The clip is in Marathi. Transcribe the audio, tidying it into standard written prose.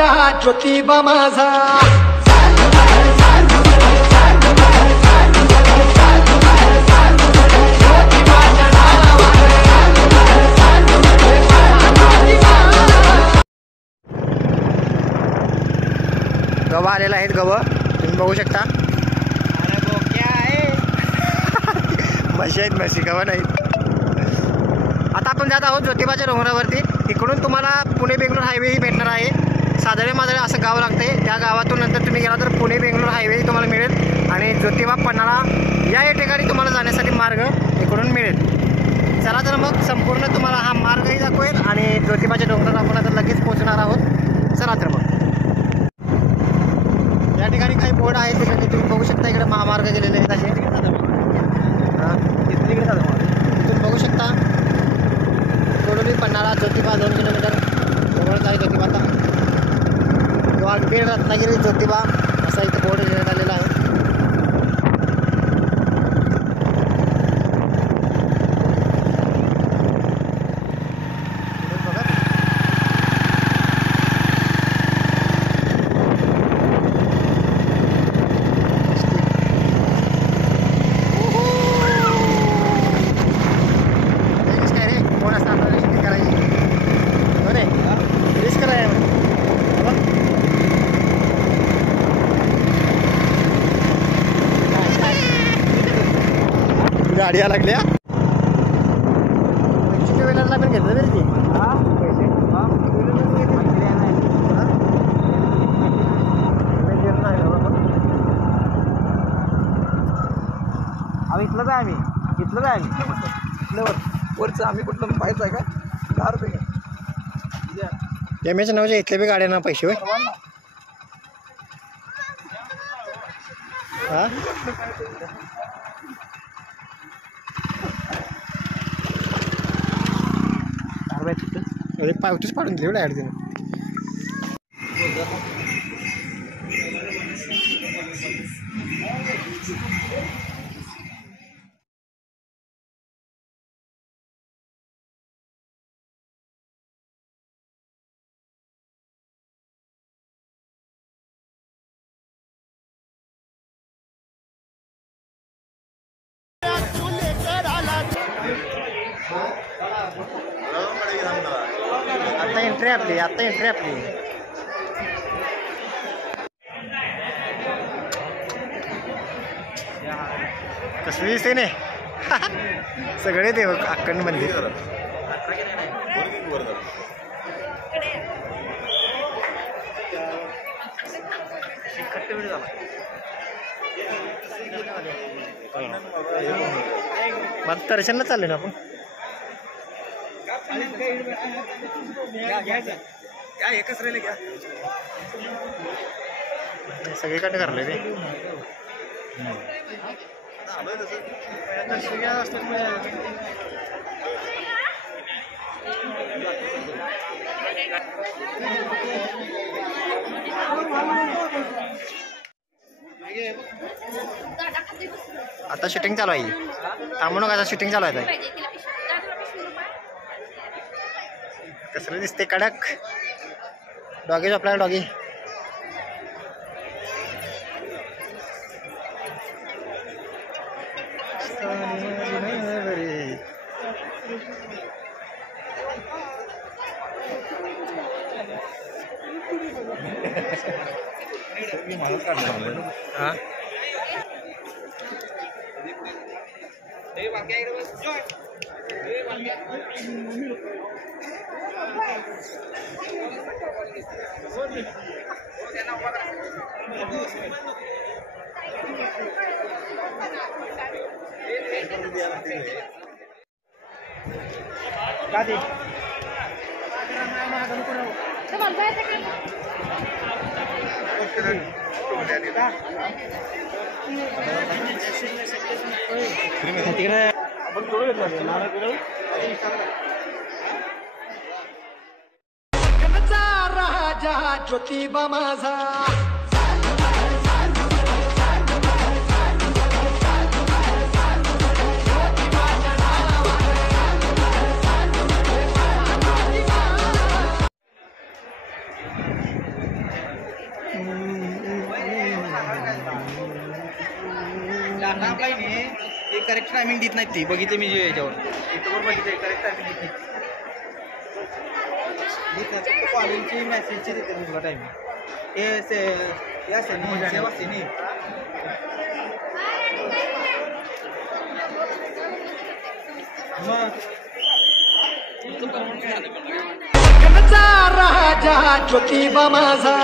राजा ज्योतिबा माझा गवा आलेला आहेत गव तुम्ही बघू शकता. म्हशी आहेत म्हशी गवा नाहीत. आता आपण जात आहोत ज्योतिबाच्या डोंगरावरती. इकडून तुम्हाला पुणे बेंगलोर हायवेही भेटणार आहे. सादळे मादळे असं गाव लागते. त्या गावातून नंतर तुम्ही गेला तर पुणे बेंगलोर हायवे तुम्हाला मिळेल आणि ज्योतिबा पन्हाळा या ठिकाणी तुम्हाला जाण्यासाठी मार्ग इकडून मिळेल. चला तर मग संपूर्ण तुम्हाला हा मार्गही दाखवेल आणि ज्योतिबाच्या डोंगरावर आपण आता लगेच पोहोचणार आहोत. चला तर मग या ठिकाणी काही बोर्ड आहेत तिकडे तुम्ही बघू शकता. इकडे महामार्ग गेलेले आहेत असे. इथून बघू शकता कोडोली पन्हाळा ज्योतिबा 2 किलोमीटर जवळच आहे ज्योतिबा. किंवा बीड रत्नागिरी ज्योतिबा असा इथं बोर्ड देण्यात आलेला आहे. गाड्या लागल्या. वेळेला पण घेतलं तरी ते इथलंच आहे. आम्ही इथलंच आहे. आम्ही वरचं आम्ही कुठलं पाहायचं आहे का 10 रुपये का एमएच्या नावाच्या इथल्या बी गाड्यांना पैसे होय. हा अरे पावतीच पाडून दिली एवढ्या अडचणी. आता एंट्री आपली. कसं दिसते ने सगळे देव अक्कंड मंदिर. मग दर्शनला चालले ना आपण. एकच राहिले घ्या सगळीकडे करले ते. आता शूटिंग चालू आहे. थांबू नका शूटिंग चालू आहे. कसं दिसते कडक. डॉगी झोपला डॉगी. हा राजा ज्योतिबा माझा टाइम आहे ते करेक्ट टायमिंग देत नाहीत ती बघितले मी याच्यावर युट्यूबवर बघितले करेक्ट टायमिंग देत नाही कॉलिंगची मेसेजची देते मी तुला टायमिंग हे सेवा असते नाही मग राजा ज्योतिबा माझा